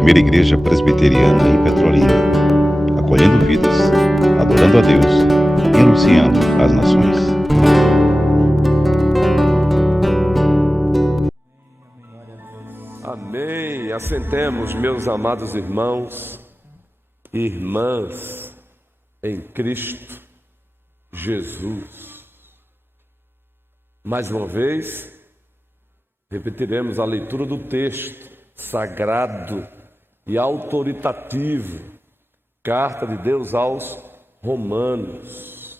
primeira igreja presbiteriana em Petrolina, acolhendo vidas, adorando a Deus e anunciando às nações. Amém. Assentemos, meus amados irmãos e irmãs em Cristo Jesus. Mais uma vez, repetiremos a leitura do texto sagrado e autoritativo, carta de Deus aos Romanos,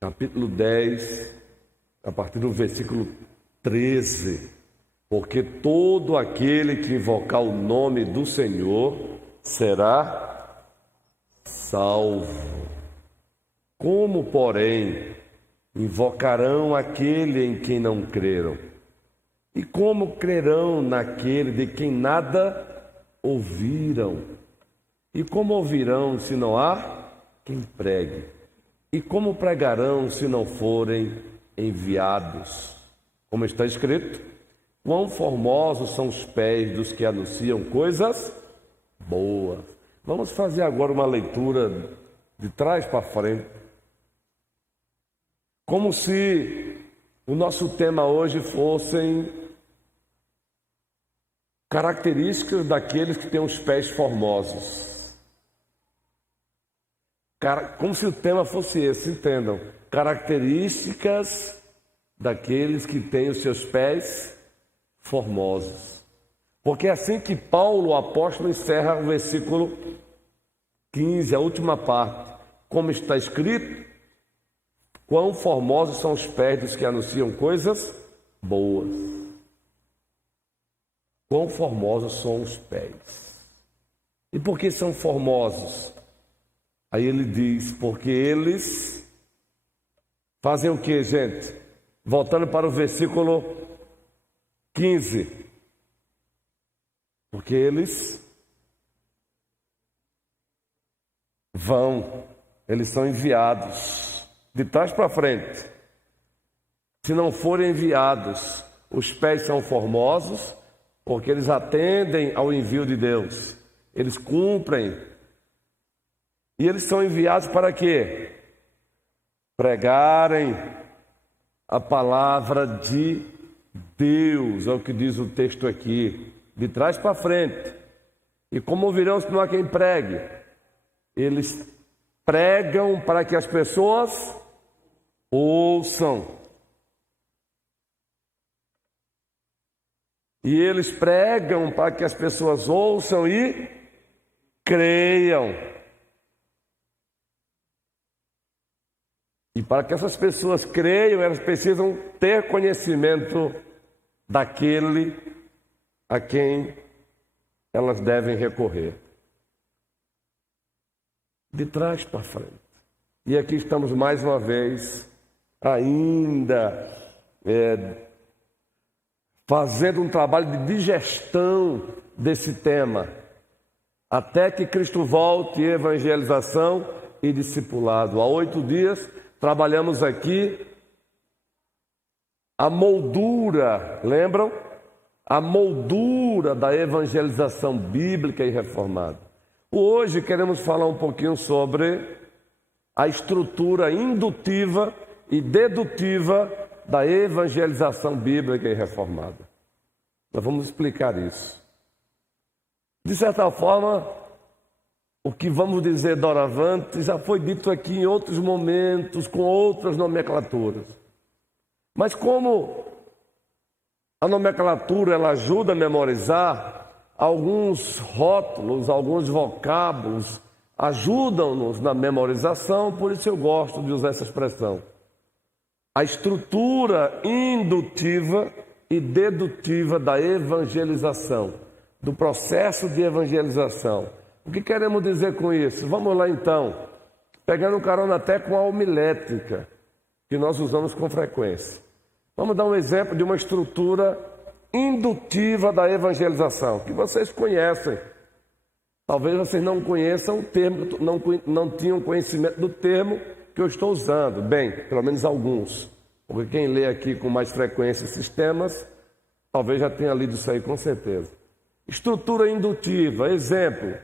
capítulo 10, a partir do versículo 13. Porque todo aquele que invocar o nome do Senhor será salvo. Como, porém, invocarão aquele em quem não creram? E como crerão naquele de quem nada ouviram? E como ouvirão se não há quem pregue? E como pregarão se não forem enviados? Como está escrito: quão formosos são os pés dos que anunciam coisas boas. Vamos fazer agora uma leitura de trás para frente. Como se o nosso tema hoje fossem características daqueles que têm os pés formosos. Como se o tema fosse esse, entendam. Características daqueles que têm os seus pés formosos. Porque é assim que Paulo, o apóstolo, encerra o versículo 15, a última parte. Como está escrito: quão formosos são os pés dos que anunciam coisas boas. Quão formosos são os pés. E por que são formosos? Aí ele diz: porque eles fazem o que, gente? Voltando para o versículo 15. Porque eles eles são enviados. De trás para frente. Se não forem enviados, os pés são formosos, porque eles atendem ao envio de Deus. Eles cumprem. E eles são enviados para quê? Pregarem a palavra de Deus, é o que diz o texto aqui, de trás para frente. E como ouvirão se não há quem pregue? Eles pregam para que as pessoas ouçam. E eles pregam para que as pessoas ouçam e creiam. E para que essas pessoas creiam, elas precisam ter conhecimento daquele a quem elas devem recorrer. De trás para frente. E aqui estamos mais uma vez, ainda fazendo um trabalho de digestão desse tema, até que Cristo volte, evangelização e discipulado. Há 8 dias trabalhamos aqui a moldura, lembram? A moldura da evangelização bíblica e reformada. Hoje queremos falar um pouquinho sobre a estrutura indutiva e dedutiva da evangelização bíblica e reformada. Nós vamos explicar isso. De certa forma, o que vamos dizer doravante já foi dito aqui em outros momentos, com outras nomenclaturas. Mas como a nomenclatura ela ajuda a memorizar, alguns rótulos, alguns vocábulos ajudam-nos na memorização, por isso eu gosto de usar essa expressão. A estrutura indutiva e dedutiva da evangelização, do processo de evangelização. O que queremos dizer com isso? Vamos lá então, pegando carona até com a homilética, que nós usamos com frequência. Vamos dar um exemplo de uma estrutura indutiva da evangelização, que vocês conhecem. Talvez vocês não conheçam o termo, não tinham conhecimento do termo que eu estou usando. Bem, pelo menos alguns. Porque quem lê aqui com mais frequência esses temas, talvez já tenha lido isso aí com certeza. Estrutura indutiva, exemplo,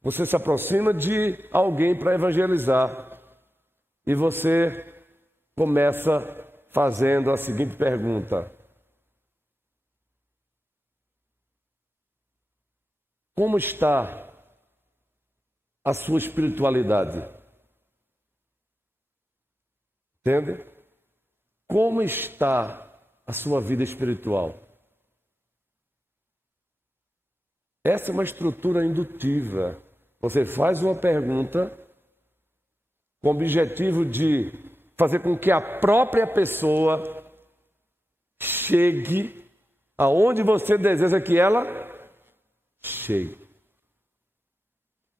você se aproxima de alguém para evangelizar e você começa fazendo a seguinte pergunta: como está a sua espiritualidade? Entende? Como está a sua vida espiritual? Essa é uma estrutura indutiva. Você faz uma pergunta com o objetivo de fazer com que a própria pessoa chegue aonde você deseja que ela chegue.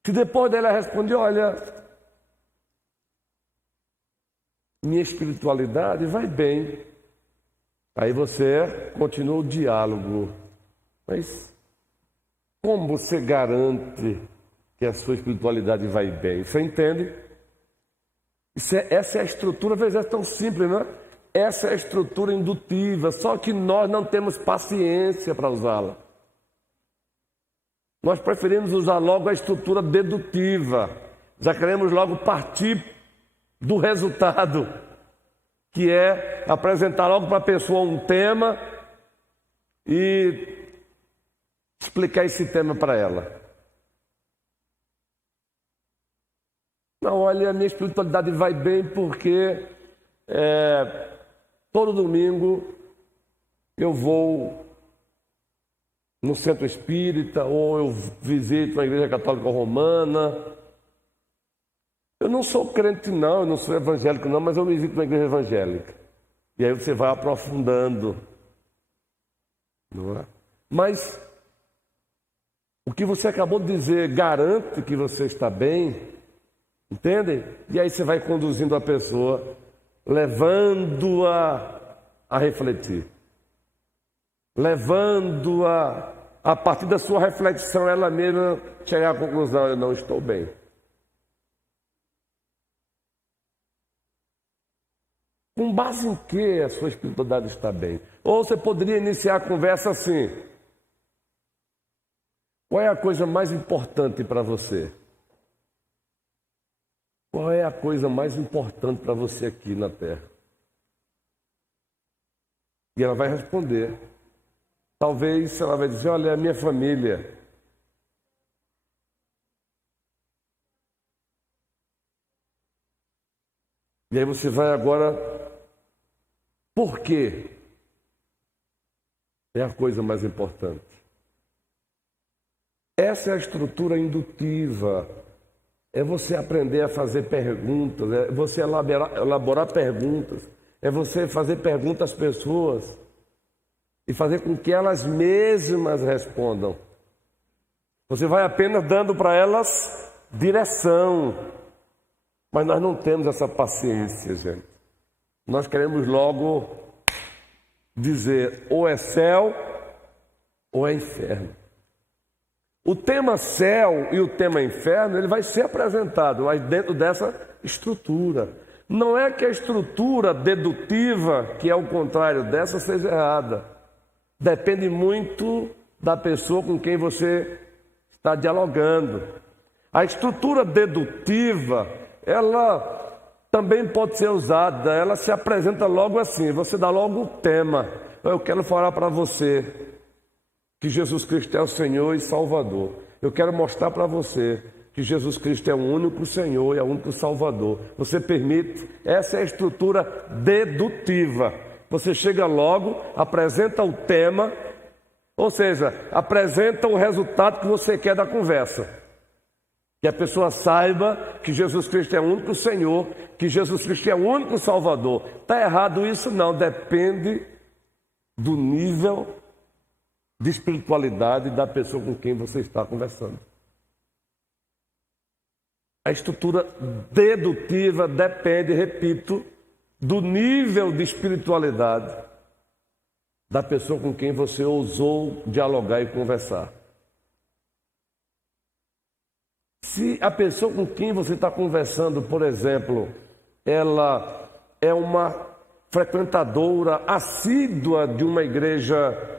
Se depois dela responder: olha, minha espiritualidade vai bem, aí você continua o diálogo. Mas como você garante que a sua espiritualidade vai bem? Você entende? Essa é a estrutura, às vezes é tão simples, não é? Essa é a estrutura indutiva, só que nós não temos paciência para usá-la. Nós preferimos usar logo a estrutura dedutiva. Já queremos logo partir do resultado, que é apresentar logo para a pessoa um tema e explicar esse tema para ela. Não, olha, a minha espiritualidade vai bem porque todo domingo eu vou no centro espírita ou eu visito uma igreja católica romana. Eu não sou crente não, eu não sou evangélico não, mas eu visito uma igreja evangélica. E aí você vai aprofundando, não é? Mas o que você acabou de dizer garante que você está bem, entende? E aí você vai conduzindo a pessoa, levando-a a refletir, levando-a, a partir da sua reflexão, ela mesma chegar à conclusão: eu não estou bem. Com base em que a sua espiritualidade está bem? Ou você poderia iniciar a conversa assim: qual é a coisa mais importante para você? Qual é a coisa mais importante para você aqui na Terra? E ela vai responder. Talvez ela vai dizer: olha, é a minha família. E aí você vai agora: por quê? É a coisa mais importante. Essa é a estrutura indutiva. É você aprender a fazer perguntas, é você elaborar perguntas, é você fazer perguntas às pessoas e fazer com que elas mesmas respondam. Você vai apenas dando para elas direção, mas nós não temos essa paciência, gente. Nós queremos logo dizer: ou é céu ou é inferno. O tema céu e o tema inferno, ele vai ser apresentado, mas dentro dessa estrutura. Não é que a estrutura dedutiva, que é o contrário dessa, seja errada. Depende muito da pessoa com quem você está dialogando. A estrutura dedutiva, ela também pode ser usada, ela se apresenta logo assim, você dá logo o tema. Eu quero falar para você que Jesus Cristo é o Senhor e Salvador. Eu quero mostrar para você que Jesus Cristo é o único Senhor e é o único Salvador. Você permite? Essa é a estrutura dedutiva. Você chega logo, apresenta o tema, ou seja, apresenta o resultado que você quer da conversa. Que a pessoa saiba que Jesus Cristo é o único Senhor, que Jesus Cristo é o único Salvador. Está errado isso? Não, depende do nível de espiritualidade da pessoa com quem você está conversando. A estrutura dedutiva depende, repito, do nível de espiritualidade da pessoa com quem você ousou dialogar e conversar. Se a pessoa com quem você está conversando, por exemplo, ela é uma frequentadora assídua de uma igreja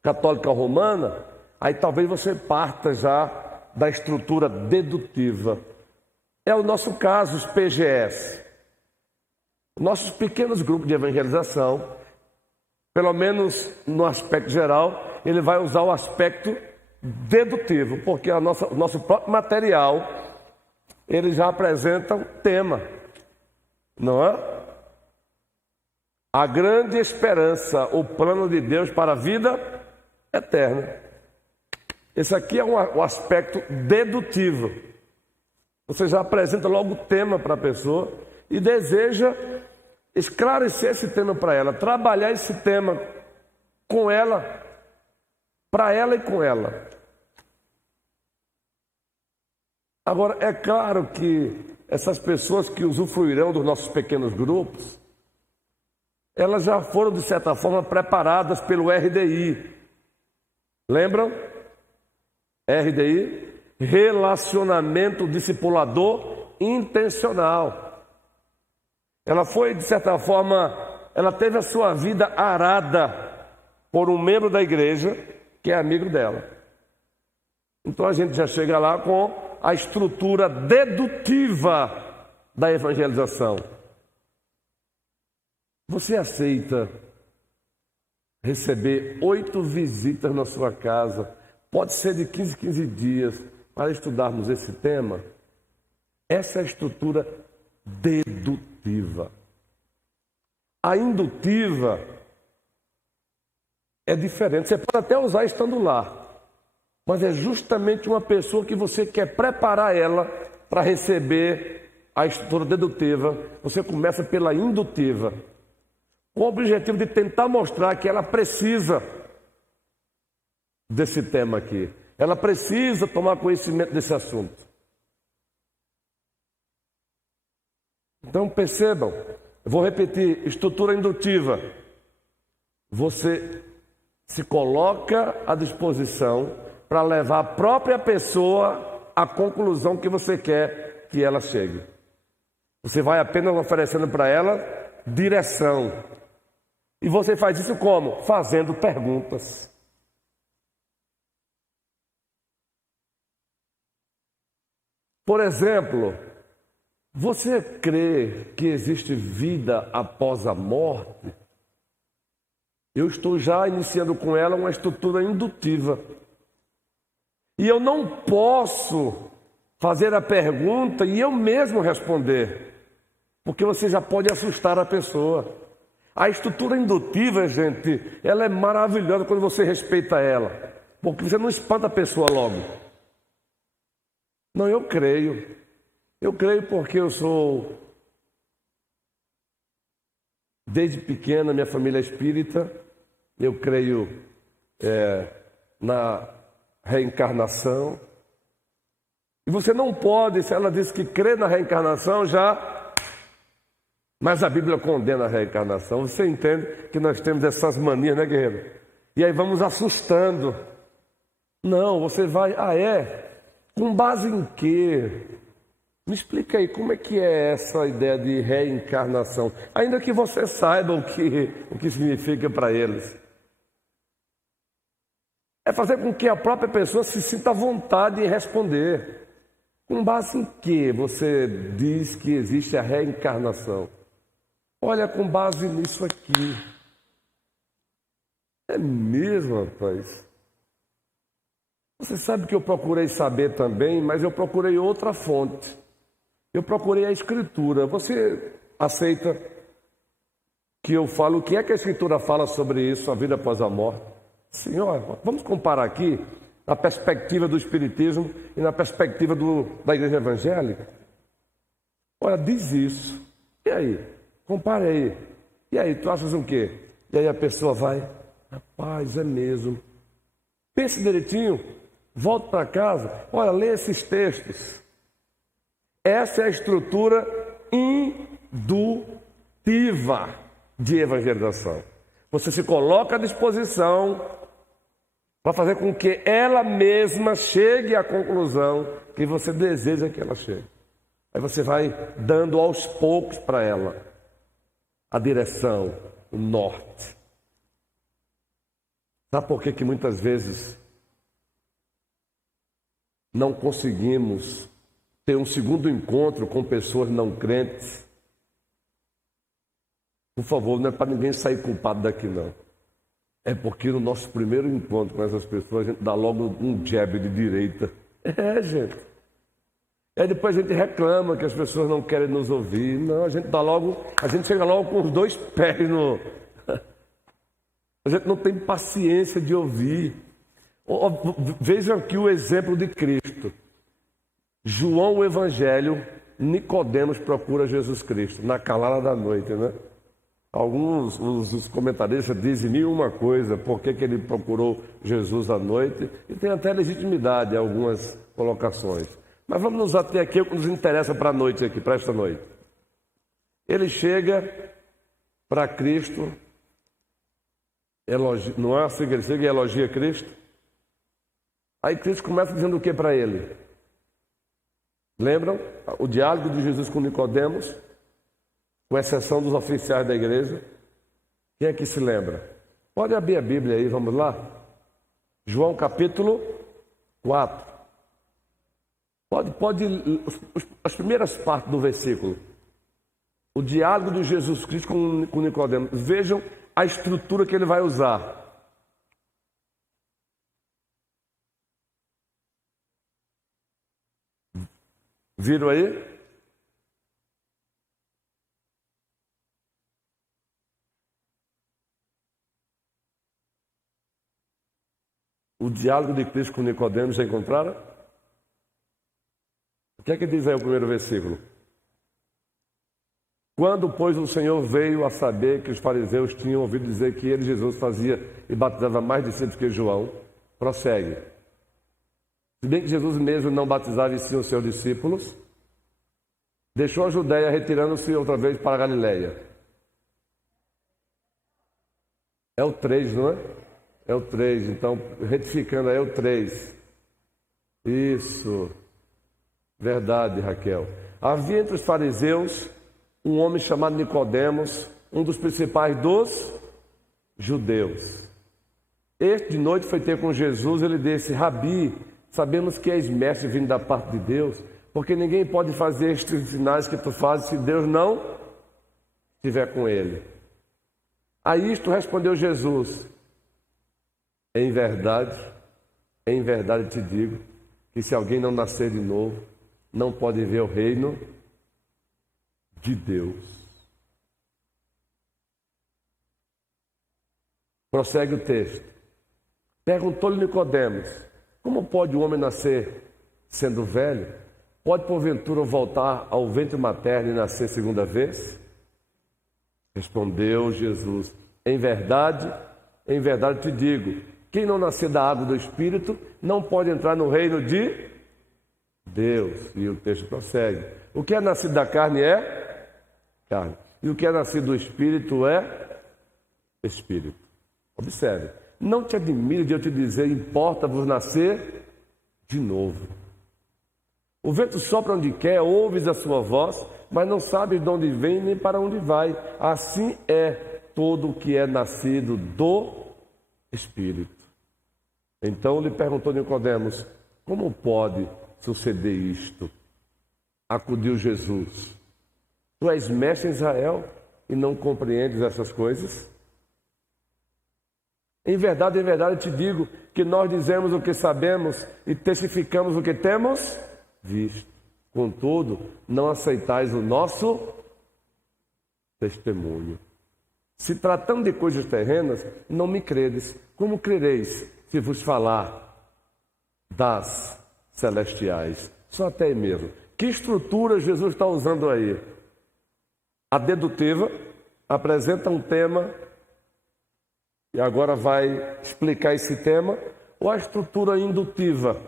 católica romana, aí talvez você parta já da estrutura dedutiva. É o nosso caso, os PGS. Nossos pequenos grupos de evangelização, pelo menos no aspecto geral, ele vai usar o aspecto dedutivo, porque o nosso próprio material, ele já apresenta um tema, não é? A grande esperança, o plano de Deus para a vida eterna. Esse aqui é um aspecto dedutivo. Você já apresenta logo o tema para a pessoa e deseja esclarecer esse tema para ela, trabalhar esse tema com ela, para ela e com ela. Agora, é claro que essas pessoas que usufruirão dos nossos pequenos grupos, elas já foram, de certa forma, preparadas pelo RDI. Lembram? RDI? Relacionamento discipulador intencional. Ela foi, de certa forma, ela teve a sua vida arada por um membro da igreja que é amigo dela. Então a gente já chega lá com a estrutura dedutiva da evangelização. Você aceita receber 8 visitas na sua casa, pode ser de 15 dias, para estudarmos esse tema? Essa é a estrutura dedutiva. A indutiva é diferente. Você pode até usar estando lá, mas é justamente uma pessoa que você quer preparar ela para receber a estrutura dedutiva. Você começa pela indutiva, com o objetivo de tentar mostrar que ela precisa desse tema aqui. Ela precisa tomar conhecimento desse assunto. Então percebam, eu vou repetir, estrutura indutiva. Você se coloca à disposição para levar a própria pessoa à conclusão que você quer que ela chegue. Você vai apenas oferecendo para ela direção. E você faz isso como? Fazendo perguntas. Por exemplo, você crê que existe vida após a morte? Eu estou já iniciando com ela uma estrutura indutiva. E eu não posso fazer a pergunta e eu mesmo responder, porque você já pode assustar a pessoa. A estrutura indutiva, gente, ela é maravilhosa quando você respeita ela, porque você não espanta a pessoa logo. Não, eu creio. Eu creio porque eu sou, desde pequena, minha família é espírita. Eu creio na reencarnação. E você não pode, se ela diz que crê na reencarnação, já... Mas a Bíblia condena a reencarnação. Você entende que nós temos essas manias, né, guerreiro? E aí vamos assustando. Não, você vai... Ah, é? Com base em quê? Me explica aí, como é que é essa ideia de reencarnação? Ainda que você saiba o que significa para eles. É fazer com que a própria pessoa se sinta à vontade em responder. Com base em que você diz que existe a reencarnação? Olha, com base nisso aqui. É mesmo, rapaz? Você sabe que eu procurei saber também, mas eu procurei outra fonte. Eu procurei a Escritura. Você aceita que eu falo o que é que a Escritura fala sobre isso, a vida após a morte? Senhor, vamos comparar aqui na perspectiva do Espiritismo e na perspectiva da Igreja Evangélica? Olha, diz isso. E aí? Compare aí. E aí, tu achas o quê? E aí a pessoa vai, rapaz, é mesmo. Pense direitinho, volte para casa, olha, lê esses textos. Essa é a estrutura indutiva de evangelização. Você se coloca à disposição para fazer com que ela mesma chegue à conclusão que você deseja que ela chegue. Aí você vai dando aos poucos para ela a direção, o norte. Sabe por que muitas vezes não conseguimos ter um segundo encontro com pessoas não crentes, por favor, não é para ninguém sair culpado daqui, não. É porque no nosso primeiro encontro com essas pessoas, a gente dá logo um jab de direita. Gente. Aí depois a gente reclama que as pessoas não querem nos ouvir. Não, a gente chega logo com os dois pés no... A gente não tem paciência de ouvir. Veja aqui o exemplo de Cristo. João, o Evangelho, Nicodemos procura Jesus Cristo, na calada da noite, né? Alguns os comentaristas dizem mil uma coisa, por que ele procurou Jesus à noite, e tem até legitimidade em algumas colocações. Mas vamos nos ater aqui o que nos interessa para a noite aqui, para esta noite. Ele chega para Cristo, não é assim que ele chega e elogia Cristo? Aí Cristo começa dizendo o que para ele? Lembram? O diálogo de Jesus com Nicodemos, com exceção dos oficiais da igreja. Quem é que se lembra? Pode abrir a Bíblia aí, vamos lá? João capítulo 4. Pode as primeiras partes do versículo. O diálogo de Jesus Cristo com Nicodemos. Vejam a estrutura que ele vai usar. Viram aí? O diálogo de Cristo com Nicodemos, já encontraram? O que é que diz aí o primeiro versículo? Quando, pois, o Senhor veio a saber que os fariseus tinham ouvido dizer que ele, Jesus, fazia e batizava mais discípulos que João, prossegue. Se bem que Jesus mesmo não batizava e sim os seus discípulos, deixou a Judéia, retirando-se outra vez para a Galileia. É o 3, não é? É o 3, então, retificando aí, é o 3. Isso. Verdade, Raquel. Havia entre os fariseus um homem chamado Nicodemos, um dos principais dos judeus. Este de noite foi ter com Jesus, ele disse: Rabi, sabemos que és mestre vindo da parte de Deus, porque ninguém pode fazer estes sinais que tu fazes se Deus não estiver com ele. A isto respondeu Jesus: em verdade te digo, que se alguém não nascer de novo, não pode ver o reino de Deus. Prossegue o texto. Perguntou-lhe Nicodemos: como pode o homem nascer sendo velho? Pode porventura voltar ao ventre materno e nascer segunda vez? Respondeu Jesus: em verdade te digo, quem não nascer da água do Espírito não pode entrar no reino de Deus. E o texto prossegue. O que é nascido da carne é carne. E o que é nascido do Espírito é Espírito. Observe. Não te admire de eu te dizer, importa-vos nascer de novo. O vento sopra onde quer, ouves a sua voz, mas não sabes de onde vem nem para onde vai. Assim é todo o que é nascido do Espírito. Então lhe perguntou Nicodemos: como pode suceder isto? Acudiu Jesus: tu és mestre em Israel e não compreendes essas coisas? Em verdade te digo que nós dizemos o que sabemos e testificamos o que temos visto. Contudo, não aceitais o nosso testemunho. Se tratando de coisas terrenas, não me credes. Como crereis se vos falar das celestiais? Só até aí mesmo. Que estrutura Jesus está usando aí? A dedutiva apresenta um tema e agora vai explicar esse tema, ou a estrutura indutiva?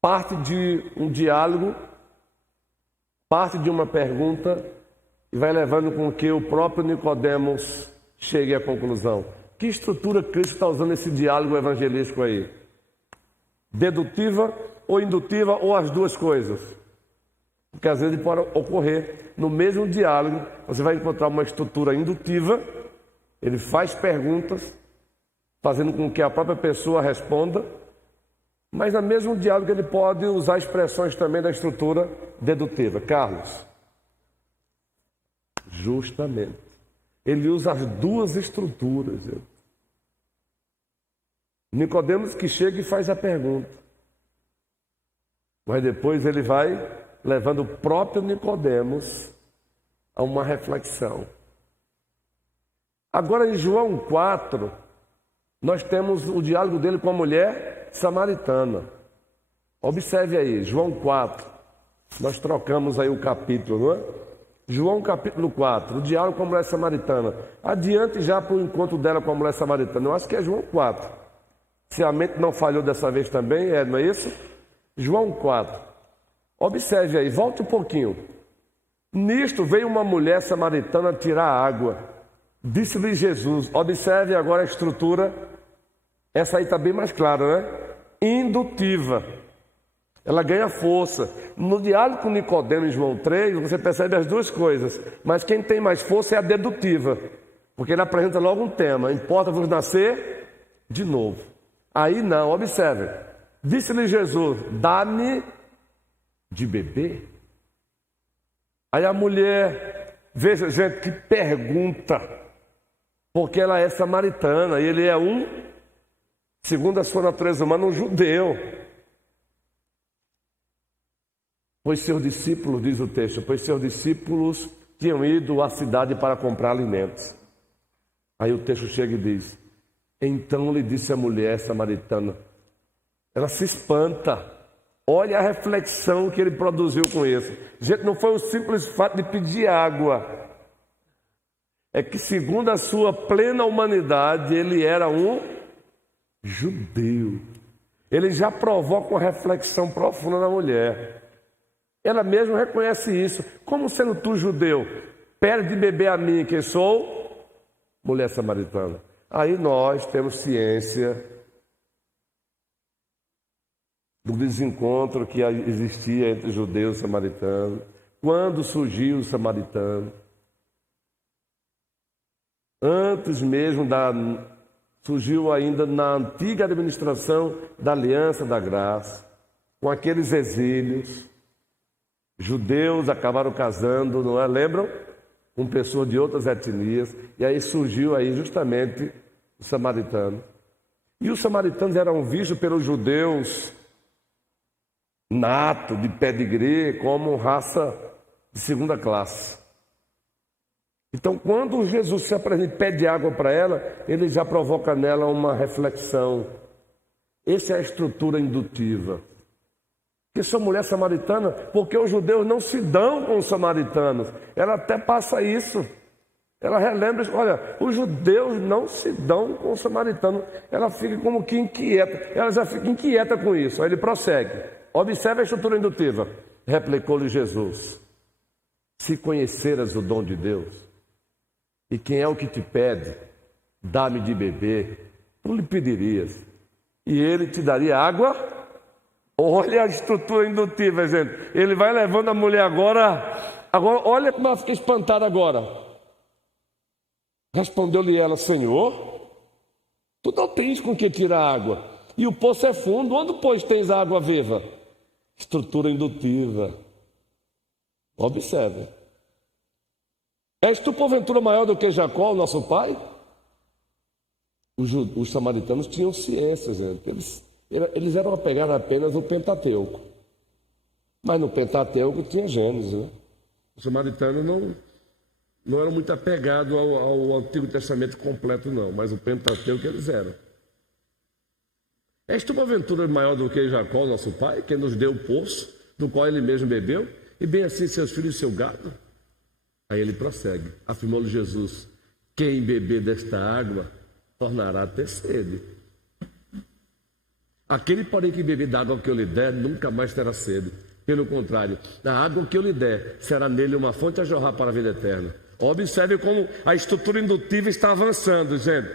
Parte de um diálogo, parte de uma pergunta e vai levando com que o próprio Nicodemos chegue à conclusão. Que estrutura Cristo está usando esse diálogo evangelístico aí? Dedutiva ou indutiva, ou as duas coisas? Porque às vezes pode ocorrer no mesmo diálogo, você vai encontrar uma estrutura indutiva, ele faz perguntas, fazendo com que a própria pessoa responda, Mas no mesmo diálogo ele pode usar expressões também da estrutura dedutiva. Carlos, justamente, ele usa as duas estruturas. Nicodemos que chega e faz a pergunta, mas depois ele vai levando o próprio Nicodemos a uma reflexão. Agora em João 4, nós temos o diálogo dele com a mulher samaritana. Observe aí, João 4, nós trocamos aí o capítulo, não é? João capítulo 4, o diálogo com a mulher samaritana. Adiante já para o encontro dela com a mulher samaritana, eu acho que é João 4. Se a mente não falhou dessa vez também, não é isso? João 4. Observe aí, volte um pouquinho. Nisto veio uma mulher samaritana tirar água. Disse-lhe Jesus, observe agora a estrutura, essa aí está bem mais clara, né? Indutiva. Ela ganha força. No diálogo com Nicodemos em João 3, você percebe as duas coisas. Mas quem tem mais força é a dedutiva. Porque ele apresenta logo um tema. Importa-vos nascer de novo. Aí não, observe. Disse-lhe Jesus, dá-me de beber. Aí a mulher, veja gente, que pergunta. Porque ela é samaritana e ele é segundo a sua natureza humana, um judeu. Pois seus discípulos, diz o texto, pois seus discípulos tinham ido à cidade para comprar alimentos. Aí o texto chega e diz, então lhe disse a mulher samaritana, ela se espanta, olha a reflexão que ele produziu com isso. Gente, não foi o simples fato de pedir água, é que segundo a sua plena humanidade, ele era um judeu. Ele já provoca uma reflexão profunda na mulher. Ela mesma reconhece isso. Como sendo tu judeu, pede de beber a mim, que sou mulher samaritana. Aí nós temos ciência do desencontro que existia entre judeus e samaritanos. Quando surgiu o samaritano? Antes mesmo surgiu ainda na antiga administração da Aliança da Graça, com aqueles exílios. Judeus acabaram casando, não é? Lembram? Com pessoas de outras etnias. E aí surgiu aí justamente o samaritano. E os samaritanos eram vistos pelos judeus nato, de pedigree, como raça de segunda classe. Então, quando Jesus se apresenta e pede água para ela, ele já provoca nela uma reflexão. Essa é a estrutura indutiva. Que sou mulher samaritana, porque os judeus não se dão com os samaritanos. Ela até passa isso. Ela relembra, olha, os judeus não se dão com os samaritanos. Ela fica como que inquieta. Ela já fica inquieta com isso. Aí ele prossegue. Observe a estrutura indutiva. Replicou-lhe Jesus. Se conheceras o dom de Deus, e quem é o que te pede, dá-me de beber, tu lhe pedirias, e ele te daria água. Olha a estrutura indutiva, gente. Ele vai levando a mulher agora, olha como ela fica espantada agora. Respondeu-lhe ela, Senhor, tu não tens com que tirar água, e o poço é fundo, onde pois tens água viva? Estrutura indutiva. Observe. És tu porventura maior do que Jacó, nosso pai? Os samaritanos tinham ciência, gente. Eles eram apegados apenas no Pentateuco. Mas no Pentateuco tinha Gênesis, né? Os samaritanos não eram muito apegados ao Antigo Testamento completo, não. Mas o Pentateuco eles eram. És tu porventura maior do que Jacó, nosso pai, que nos deu o poço, do qual ele mesmo bebeu, e bem assim seus filhos e seu gado? Aí ele prossegue, afirmou-lhe Jesus, quem beber desta água, tornará a ter sede. Aquele, porém, que beber da água que eu lhe der, nunca mais terá sede. Pelo contrário, a água que eu lhe der, será nele uma fonte a jorrar para a vida eterna. Observe como a estrutura indutiva está avançando, gente.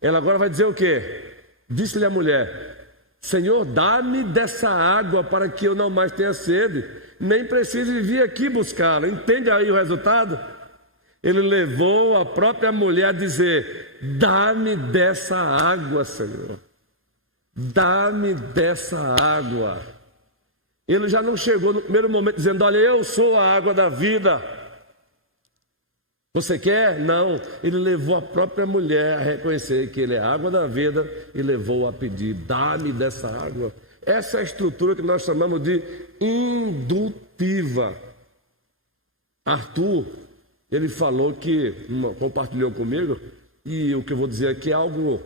Ela agora vai dizer o quê? Disse-lhe a mulher, Senhor, dá-me dessa água para que eu não mais tenha sede, nem precise vir aqui buscá-la. Entende aí o resultado? Ele levou a própria mulher a dizer, dá-me dessa água, Senhor. dá-me dessa água. Ele já não chegou no primeiro momento dizendo: olha, eu sou a água da vida. Você quer? Não. Ele levou a própria mulher a reconhecer que ele é a água da vida e levou a pedir: dá-me dessa água. Essa é a estrutura que nós chamamos de indutiva. Arthur, ele falou que, compartilhou comigo, e o que eu vou dizer aqui é algo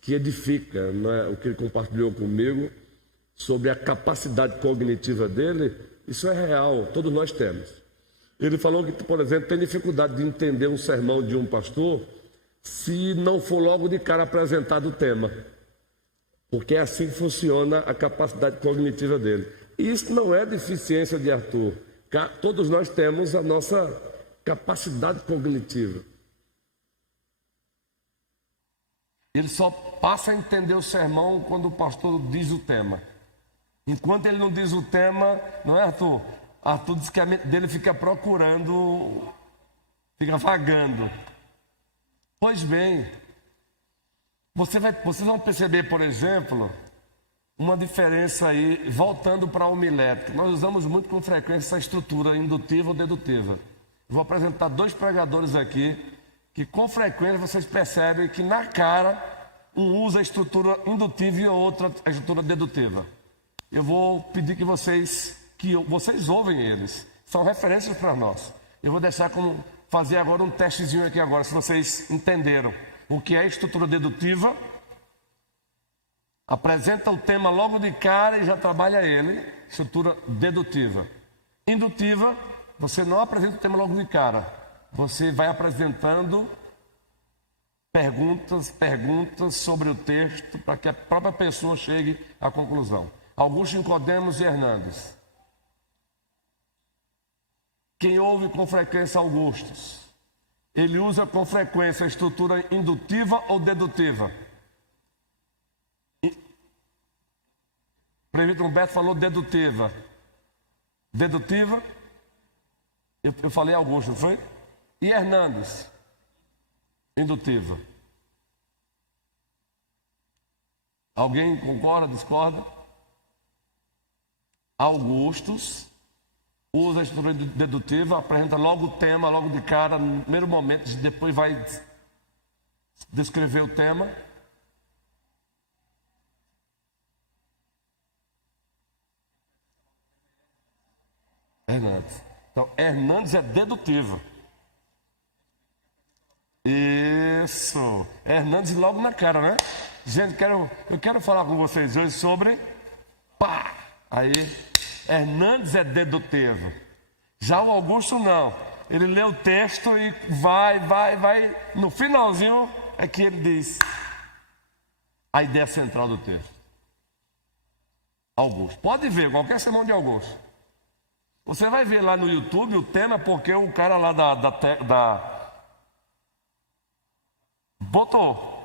que edifica, não é? O que ele compartilhou comigo sobre a capacidade cognitiva dele, isso é real, todos nós temos. Ele falou que, por exemplo, tem dificuldade de entender um sermão de um pastor se não for logo de cara apresentado o tema, porque é assim que funciona a capacidade cognitiva dele. E isso não é deficiência de Arthur, todos nós temos a nossa capacidade cognitiva. Ele só passa a entender o sermão quando o pastor diz o tema. Enquanto ele não diz o tema, não é, Arthur? Arthur diz que a mente dele fica procurando, fica vagando. Pois bem, vocês vão perceber, por exemplo, uma diferença aí, voltando para a homilética. Nós usamos muito com frequência essa estrutura indutiva ou dedutiva. Vou apresentar dois pregadores aqui, que com frequência vocês percebem que na cara um usa a estrutura indutiva e o outro a estrutura dedutiva. Eu vou pedir que vocês ouvem eles, são referências para nós. Eu vou fazer agora um testezinho aqui agora, se vocês entenderam o que é a estrutura dedutiva. Apresenta o tema logo de cara e já trabalha ele, estrutura dedutiva. Indutiva, você não apresenta o tema logo de cara, você vai apresentando perguntas sobre o texto para que a própria pessoa chegue à conclusão. Augusto, Nicodemos e Hernandes. Quem ouve com frequência Augustus, ele usa com frequência a estrutura indutiva ou dedutiva? O prefeito Humberto falou dedutiva. Dedutiva? Eu falei Augusto, não foi? E Hernandes? Indutiva. Alguém concorda, discorda? Augustus usa a estrutura dedutiva, apresenta logo o tema, logo de cara, no primeiro momento, depois vai descrever o tema. Hernandes. Então, Hernandes é dedutivo. Isso. Hernandes logo na cara, né? Gente, eu quero falar com vocês hoje sobre... Pá! Aí, Hernandes é dedutivo. Já o Augusto não. Ele lê o texto e vai. No finalzinho é que ele diz a ideia central do texto. Augusto. Pode ver, qualquer sermão de Augusto. Você vai ver lá no YouTube o tema, porque o cara lá botou.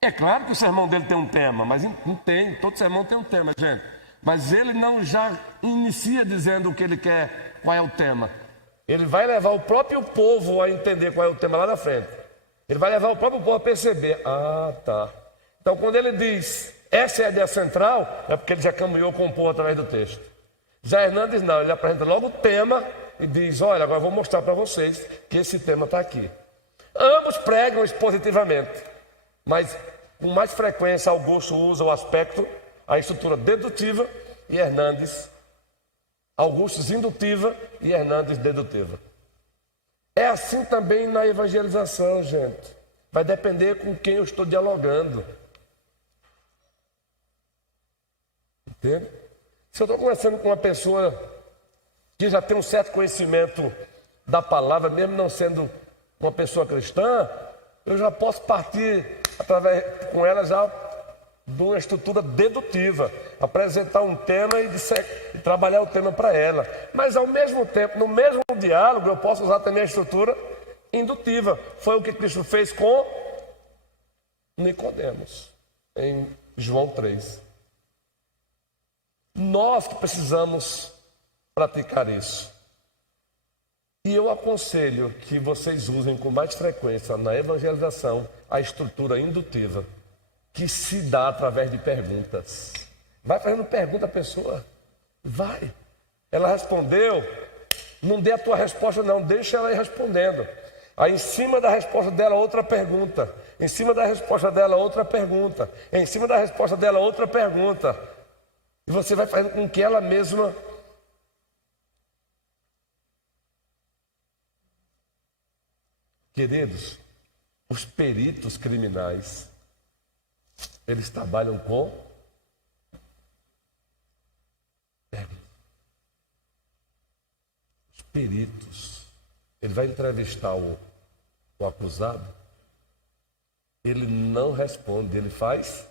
É claro que o sermão dele tem um tema, mas não tem. Todo sermão tem um tema, gente. Mas ele não já inicia dizendo o que ele quer, qual é o tema. Ele vai levar o próprio povo a entender qual é o tema lá na frente. Ele vai levar o próprio povo a perceber. Ah, tá. Então, quando ele diz, essa é a ideia central, é porque ele já caminhou com o povo através do texto. Já Hernandes não, ele apresenta logo o tema e diz, olha, agora eu vou mostrar para vocês que esse tema está aqui. Ambos pregam expositivamente, mas com mais frequência Augusto usa o aspecto, a estrutura dedutiva, e Hernandes, Augusto indutiva e Hernandes dedutiva. É assim também na evangelização, gente. Vai depender com quem eu estou dialogando. Entende? Se eu estou conversando com uma pessoa que já tem um certo conhecimento da palavra, mesmo não sendo uma pessoa cristã, eu já posso partir com ela já de uma estrutura dedutiva, apresentar um tema e trabalhar o tema para ela. Mas ao mesmo tempo, no mesmo diálogo, eu posso usar também a estrutura indutiva. Foi o que Cristo fez com Nicodemos, em João 3. Nós que precisamos praticar isso. E eu aconselho que vocês usem com mais frequência na evangelização a estrutura indutiva. que se dá através de perguntas. Vai fazendo pergunta à pessoa. Vai. Ela respondeu. Não dê a tua resposta não, deixa ela ir respondendo. Aí em cima da resposta dela outra pergunta. Em cima da resposta dela outra pergunta. Em cima da resposta dela outra pergunta. E você vai fazendo com que ela mesma... Queridos, os peritos criminais, eles trabalham com os peritos. Ele vai entrevistar o acusado, ele não responde, ele faz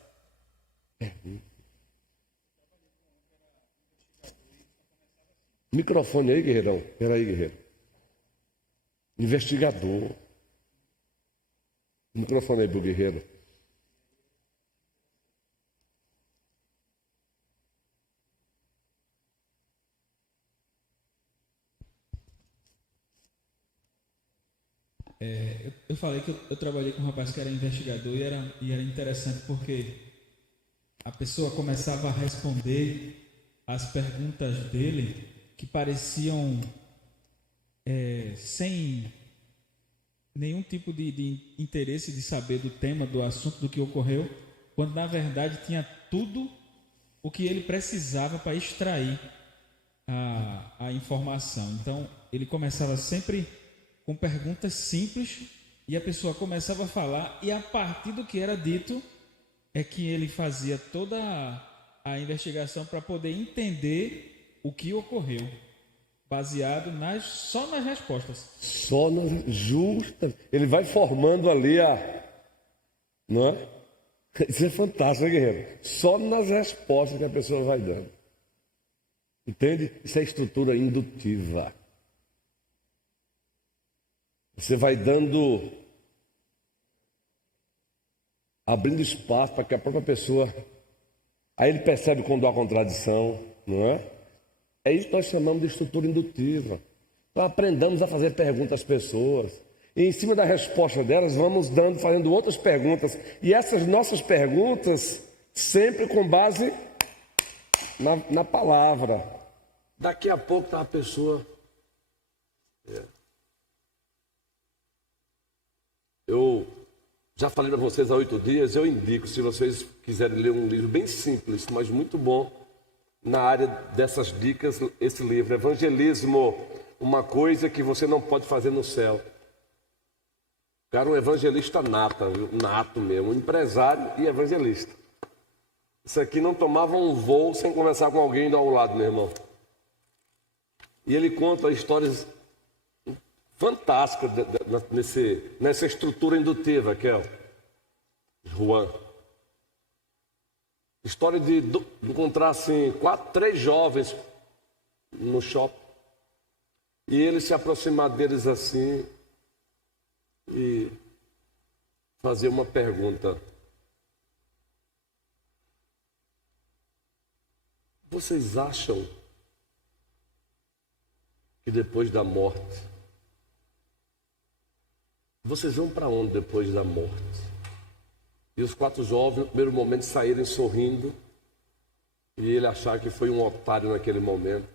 microfone aí, guerreirão. Peraí, guerreiro. Investigador. Microfone aí pro guerreiro. Eu falei que eu trabalhei com um rapaz que era investigador e era interessante porque a pessoa começava a responder as perguntas dele que pareciam sem nenhum tipo de interesse de saber do tema, do assunto, do que ocorreu, quando na verdade tinha tudo o que ele precisava para extrair a informação. Então ele começava sempre com perguntas simples e a pessoa começava a falar e a partir do que era dito é que ele fazia toda a investigação para poder entender o que ocorreu, baseado só nas respostas. Justa. Ele vai formando ali não é? Isso é fantástico, né, guerreiro? Só nas respostas que a pessoa vai dando. Entende? Isso é estrutura indutiva. Você vai abrindo espaço para que a própria pessoa... Aí ele percebe quando há contradição, não é? É isso que nós chamamos de estrutura indutiva. Então aprendamos a fazer perguntas às pessoas. E em cima da resposta delas, vamos fazendo outras perguntas. E essas nossas perguntas, sempre com base na palavra. Daqui a pouco está a pessoa... Eu já falei para vocês há 8 dias, eu indico, se vocês quiserem ler um livro bem simples, mas muito bom, na área dessas dicas, esse livro, Evangelismo, uma coisa que você não pode fazer no céu. Cara, um evangelista nato mesmo, um empresário e evangelista. Isso aqui não tomava um voo sem conversar com alguém ao lado, meu irmão. E ele conta histórias fantásticas nessa estrutura indutiva, que é Juan. História de encontrar assim, 3 jovens no shopping. E ele se aproximar deles assim e fazer uma pergunta. Vocês acham que depois da morte, vocês vão para onde depois da morte? E os 4 jovens, no primeiro momento, saírem sorrindo e ele achar que foi um otário naquele momento.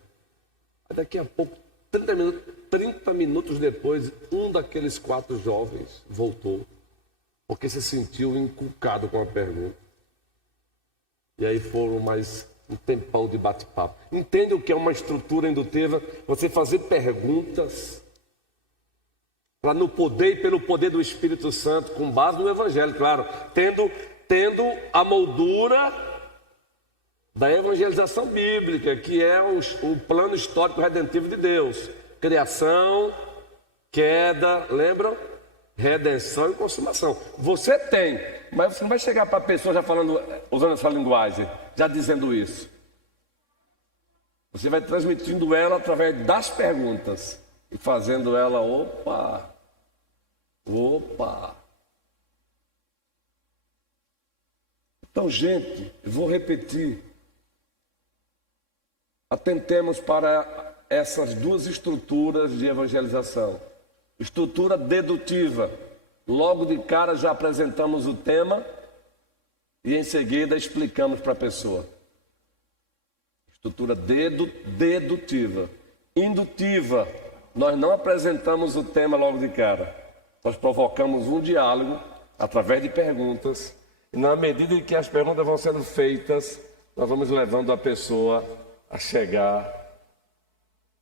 Aí daqui a pouco, 30 minutos depois, um daqueles 4 jovens voltou, porque se sentiu inculcado com a pergunta. E aí foram mais um tempão de bate-papo. Entende o que é uma estrutura indutiva? Você fazer perguntas para no poder e pelo poder do Espírito Santo, com base no Evangelho, claro, tendo a moldura da evangelização bíblica, que é o plano histórico redentivo de Deus. Criação, queda, lembram? Redenção e consumação. Você tem, mas você não vai chegar para a pessoa já falando, usando essa linguagem, já dizendo isso. Você vai transmitindo ela através das perguntas e fazendo ela, opa. Então, gente, eu vou repetir. Atentemos para essas 2 estruturas de evangelização. Estrutura dedutiva. Logo de cara já apresentamos o tema e em seguida explicamos para a pessoa. Estrutura dedutiva. Indutiva, nós não apresentamos o tema logo de cara. Nós provocamos um diálogo através de perguntas. E na medida em que as perguntas vão sendo feitas, nós vamos levando a pessoa a chegar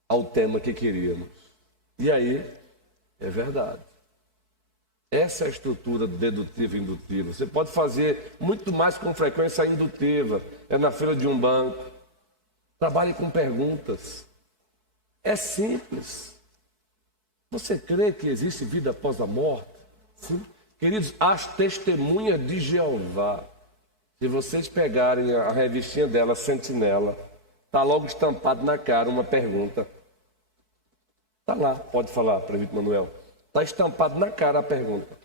ao tema que queríamos. E aí, é verdade. Essa é a estrutura dedutiva e indutiva. Você pode fazer muito mais com frequência indutiva. É na fila de um banco. Trabalhe com perguntas. É simples. Você crê que existe vida após a morte? Sim. Queridos, as testemunhas de Jeová, se vocês pegarem a revistinha dela, Sentinela, está logo estampado na cara uma pergunta. Está lá, pode falar, Prefeito Manuel. Está estampado na cara a pergunta.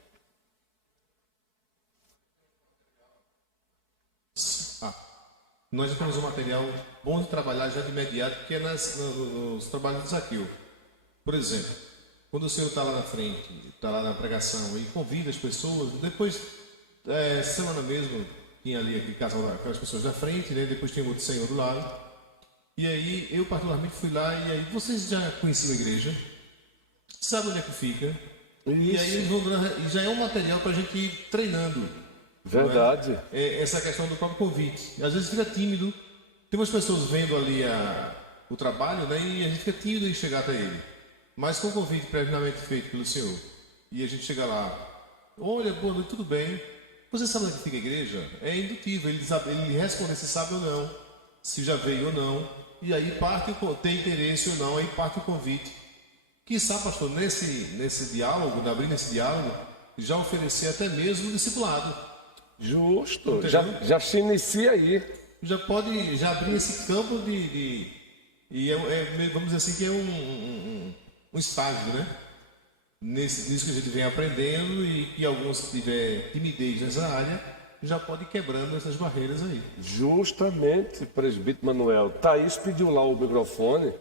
Nós temos um material bom de trabalhar já de imediato, que é nos trabalhos do Zaqueu. Por exemplo, quando o Senhor está lá na frente, está lá na pregação e convida as pessoas, depois, semana mesmo, tinha ali aquele casal, aquelas pessoas da frente, né? Depois tinha outro senhor do lado. E aí, eu particularmente fui lá, e aí, vocês já conheciam a igreja? Sabem onde é que fica? Isso. E aí, já é um material para a gente ir treinando. Verdade. Essa questão do próprio convite. Às vezes fica tímido. Tem umas pessoas vendo ali o trabalho, né? E a gente fica tímido em chegar até ele. Mas com o convite previamente feito pelo Senhor, e a gente chega lá, olha, boa noite, tudo bem? Você sabe onde fica a igreja? É indutivo, ele responde se sabe ou não, se já veio ou não, e aí tem interesse ou não, aí parte o convite. Quiçá, pastor, nesse diálogo, abrindo esse diálogo, já oferecer até mesmo o discipulado. Justo, já se inicia aí. Já pode abrir esse campo vamos dizer assim, que é um estágio, né? Nisso que a gente vem aprendendo, e que alguns tiver timidez nessa área, já pode ir quebrando essas barreiras aí. Justamente, presbítero Manuel. Thaís pediu lá o microfone,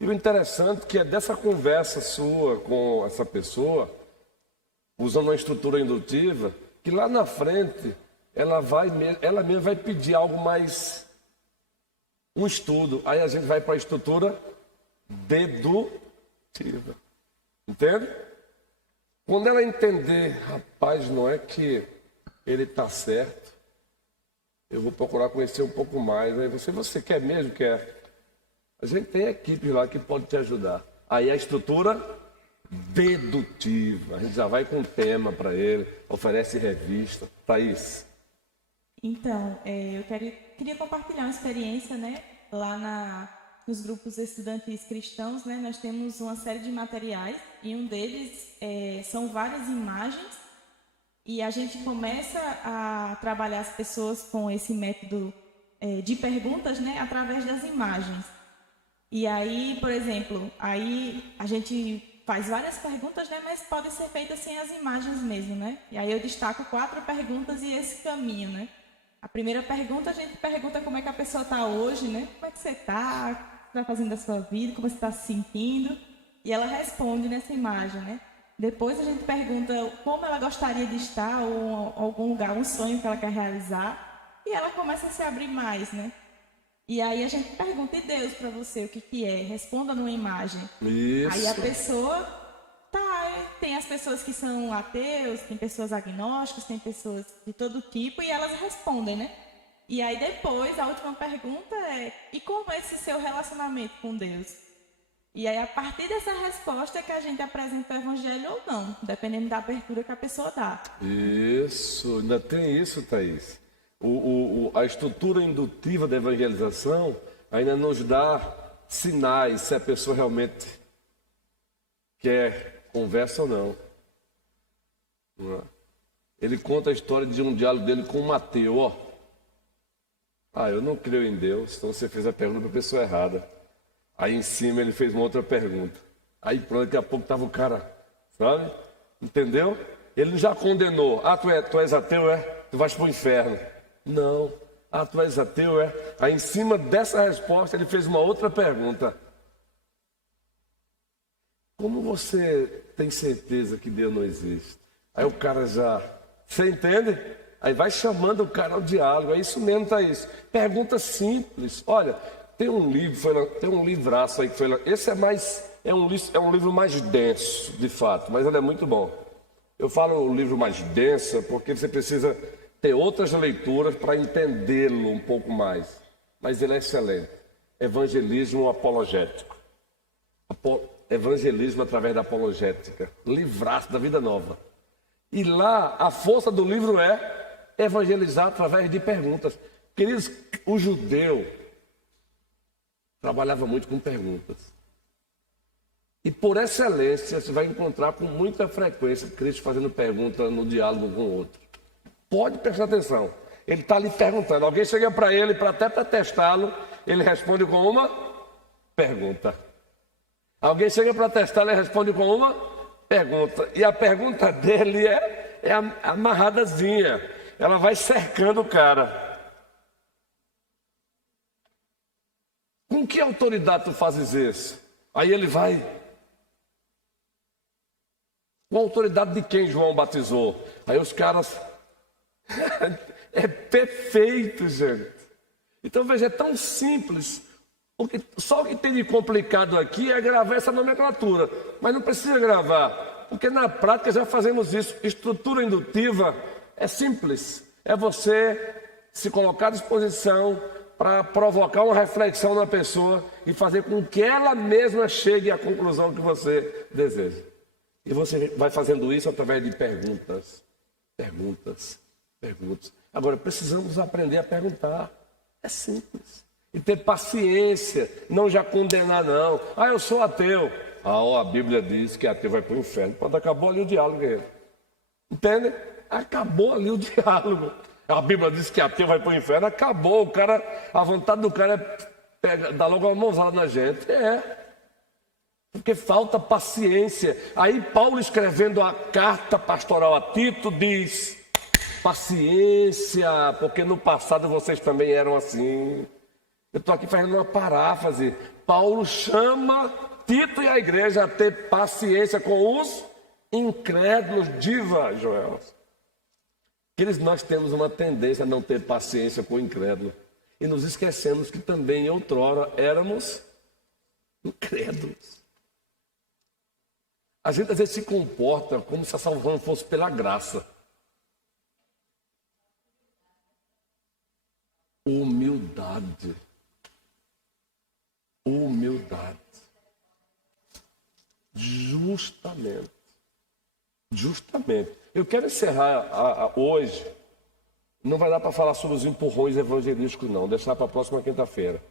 e o interessante é que é dessa conversa sua com essa pessoa, usando uma estrutura indutiva, que lá na frente ela mesma vai pedir algo mais, um estudo. Aí a gente vai para a estrutura dedutiva. Entende? Quando ela entender, rapaz, não é que ele está certo, eu vou procurar conhecer um pouco mais. Aí você quer mesmo? Quer? A gente tem equipe lá que pode te ajudar. Aí a estrutura dedutiva. A gente já vai com tema para ele, oferece revista. Thaís. Então, eu queria compartilhar uma experiência, né? Lá nos grupos estudantis cristãos, né? Nós temos uma série de materiais, e um deles são várias imagens, e a gente começa a trabalhar as pessoas com esse método de perguntas, né? Através das imagens. E aí, por exemplo, aí a gente faz várias perguntas, né? Mas podem ser feitas sem as imagens mesmo, né? E aí eu destaco 4 perguntas e esse caminho, né? A primeira pergunta, a gente pergunta como é que a pessoa está hoje, né? Como é que você está? O que você está fazendo da sua vida? Como você está se sentindo? E ela responde nessa imagem, né? Depois a gente pergunta como ela gostaria de estar, ou algum lugar, um sonho que ela quer realizar. E ela começa a se abrir mais, né? E aí a gente pergunta, e Deus para você, o que é? Responda numa imagem. Isso. Aí a pessoa... Tem as pessoas que são ateus, tem pessoas agnósticas, tem pessoas de todo tipo, e elas respondem, né? E aí depois, a última pergunta é, e como é esse seu relacionamento com Deus? E aí, a partir dessa resposta é que a gente apresenta o evangelho ou não, dependendo da abertura que a pessoa dá. Isso, ainda tem isso, Thaís. A estrutura indutiva da evangelização ainda nos dá sinais se a pessoa realmente quer conversa ou não. Ele conta a história de um diálogo dele com o Mateus. Eu não creio em Deus, então você fez a pergunta para a pessoa errada. Aí em cima ele fez uma outra pergunta. Aí pronto, daqui a pouco estava o cara, sabe? Entendeu? Ele já condenou. Tu és ateu, é? Tu vais para o inferno. Não. Tu és ateu, é? Aí em cima dessa resposta ele fez uma outra pergunta. Como você tem certeza que Deus não existe? Aí o cara já... Você entende? Aí vai chamando o cara ao diálogo. É isso mesmo, Thaís. Pergunta simples. Olha, tem um livro, tem um livraço aí que foi. Esse é um livro mais denso, de fato, mas ele é muito bom. Eu falo o livro mais denso porque você precisa ter outras leituras para entendê-lo um pouco mais. Mas ele é excelente. Evangelismo apologético. Evangelismo através da apologética. Livraço da Vida Nova. E lá, a força do livro é evangelizar através de perguntas. Queridos, o judeu trabalhava muito com perguntas. E por excelência, você vai encontrar com muita frequência Cristo fazendo pergunta no diálogo com o outro. Pode prestar atenção. Ele está ali perguntando. Alguém chega para ele, até para testá-lo, ele responde com uma pergunta. Alguém chega para testá-lo, ele responde com uma pergunta. E a pergunta dele é amarradazinha. Ela vai cercando o cara. Com que autoridade tu fazes isso? Aí ele vai. Com a autoridade de quem João batizou? Aí os caras... É perfeito, gente. Então veja, é tão simples. Só o que tem de complicado aqui é gravar essa nomenclatura. Mas não precisa gravar, porque na prática já fazemos isso. Estrutura indutiva é simples. É você se colocar à disposição para provocar uma reflexão na pessoa e fazer com que ela mesma chegue à conclusão que você deseja. E você vai fazendo isso através de perguntas. Agora, precisamos aprender a perguntar. É simples. E ter paciência, não já condenar, não. Eu sou ateu. A Bíblia diz que ateu vai para o inferno. Quando acabou ali o diálogo, entende? Acabou ali o diálogo. A Bíblia diz que ateu vai para o inferno, acabou. O cara, a vontade do cara é dar logo uma mãozada na gente. Porque falta paciência. Aí Paulo, escrevendo a carta pastoral a Tito, diz: paciência, porque no passado vocês também eram assim. Eu estou aqui fazendo uma paráfrase. Paulo chama Tito e a igreja a ter paciência com os incrédulos. Diva, Joel. Nós temos uma tendência a não ter paciência com o incrédulo. E nos esquecemos que também outrora éramos incrédulos. A gente às vezes se comporta como se a salvação fosse pela graça. Humildade. Justamente. Eu quero encerrar hoje. Não vai dar para falar sobre os empurrões evangelísticos, não. Deixar para a próxima quinta-feira.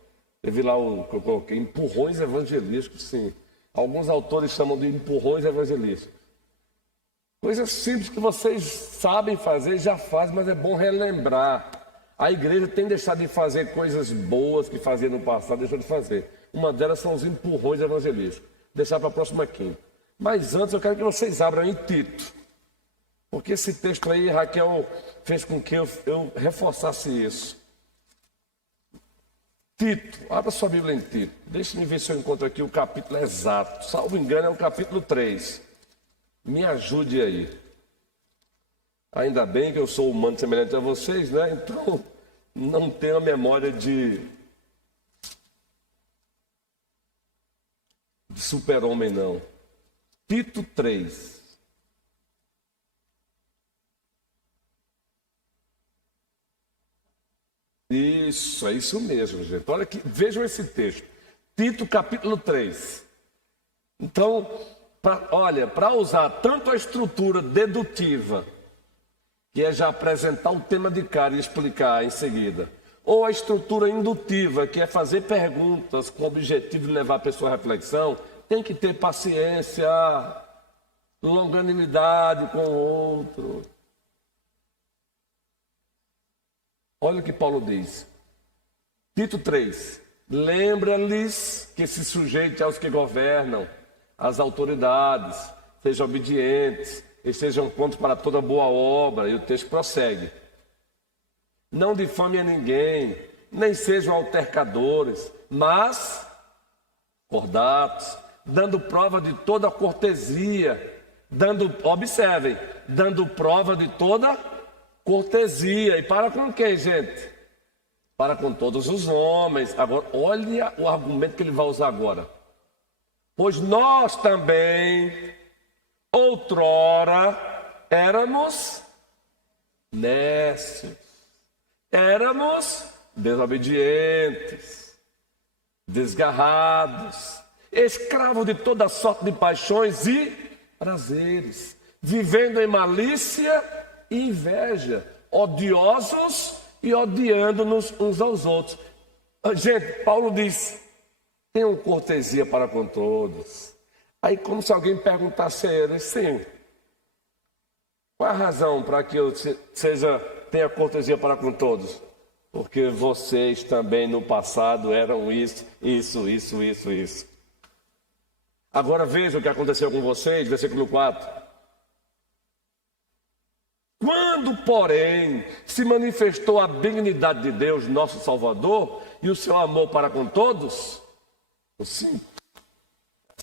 Teve lá que eu coloquei empurrões evangelísticos, sim. Alguns autores chamam de empurrões evangelísticos. Coisas simples que vocês sabem fazer, já fazem, mas é bom relembrar. A igreja tem deixado de fazer coisas boas que fazia no passado, deixou de fazer. Uma delas são os empurrões evangelísticos. Deixar para a próxima quinta. Mas antes eu quero que vocês abram em Tito. Porque esse texto aí, Raquel, fez com que eu reforçasse isso. Tito, abra sua Bíblia em Tito. Deixa-me ver se eu encontro aqui o capítulo exato. Salvo engano, é o capítulo 3. Me ajude aí. Ainda bem que eu sou humano semelhante a vocês, né? Então, não tenho a memória de super-homem, não. Tito 3. Isso, é isso mesmo, gente. Olha aqui, vejam esse texto. Tito, capítulo 3. Então, para usar tanto a estrutura dedutiva, que é já apresentar o tema de cara e explicar em seguida, ou a estrutura indutiva, que é fazer perguntas com o objetivo de levar a pessoa à reflexão, tem que ter paciência, longanimidade com o outro. Olha o que Paulo diz. Tito 3. Lembra-lhes que se sujeite aos que governam, às autoridades, sejam obedientes, estejam prontos para toda boa obra. E o texto prossegue. Não difamem a ninguém, nem sejam altercadores, mas cordatos, dando prova de toda cortesia, observem, dando prova de toda cortesia. E para com quem, gente? Para com todos os homens. Agora, olha o argumento que ele vai usar agora. Pois nós também, outrora, éramos nécios, éramos desobedientes, desgarrados, escravos de toda sorte de paixões e prazeres, vivendo em malícia e inveja, odiosos e odiando-nos uns aos outros. Gente, Paulo diz: tenham cortesia para com todos. Aí, como se alguém perguntasse a ele: sim, qual a razão para que eu tenha cortesia para com todos? Porque vocês também no passado eram isso. Agora veja o que aconteceu com vocês, versículo 4. Quando, porém, se manifestou a benignidade de Deus, nosso Salvador, e o seu amor para com todos, o 5,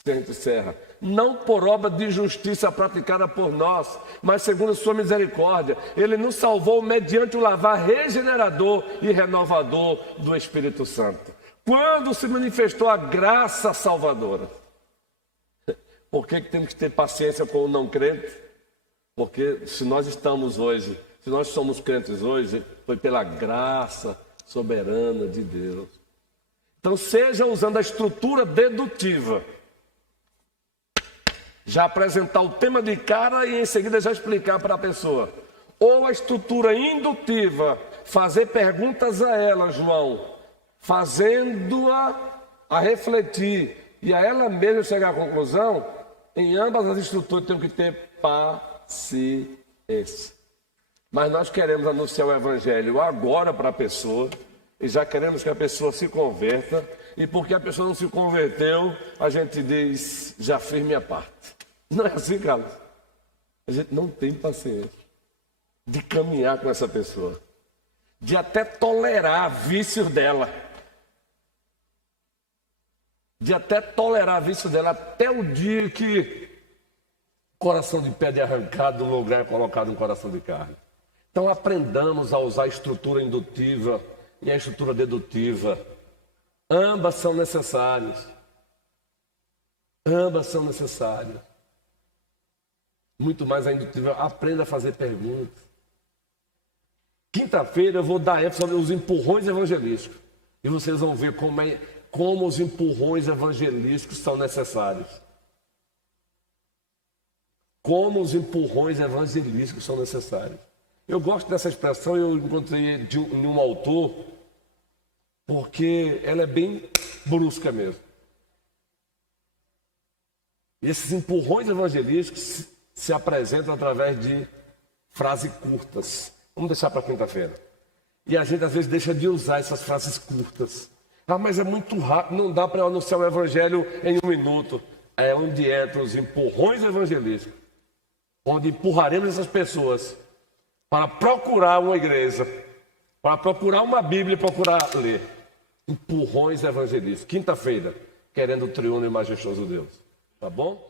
encerra, não por obra de justiça praticada por nós, mas segundo sua misericórdia, ele nos salvou mediante o lavar regenerador e renovador do Espírito Santo. Quando se manifestou a graça salvadora. Por que temos que ter paciência com o não crente? Porque se nós somos crentes hoje, foi pela graça soberana de Deus. Então, seja usando a estrutura dedutiva, já apresentar o tema de cara e em seguida já explicar para a pessoa. Ou a estrutura indutiva, fazer perguntas a ela, João, fazendo-a a refletir e a ela mesma chegar à conclusão. Em ambas as estruturas tem que ter paciência. Mas nós queremos anunciar o Evangelho agora para a pessoa e já queremos que a pessoa se converta, e porque a pessoa não se converteu, a gente diz: já fiz minha parte. Não é assim, Carlos? A gente não tem paciência de caminhar com essa pessoa, de até tolerar vícios dela, até o dia que o coração de pedra é arrancado do lugar é colocado um coração de carne. Então aprendamos a usar a estrutura indutiva e a estrutura dedutiva. Ambas são necessárias. Muito mais a indutiva. Aprenda a fazer perguntas. Quinta-feira eu vou dar ênfase sobre os empurrões evangelísticos. E vocês vão ver como os empurrões evangelísticos são necessários. Eu gosto dessa expressão, eu encontrei de um autor, porque ela é bem brusca mesmo. E esses empurrões evangelísticos se apresentam através de frases curtas. Vamos deixar para quinta-feira. E a gente às vezes deixa de usar essas frases curtas. Mas é muito rápido, não dá para eu anunciar o Evangelho em 1 minuto. É onde entram os empurrões evangelísticos, onde empurraremos essas pessoas para procurar uma igreja, para procurar uma Bíblia e procurar ler. Empurrões evangelísticos. Quinta-feira, querendo o triuno e majestoso Deus. Tá bom?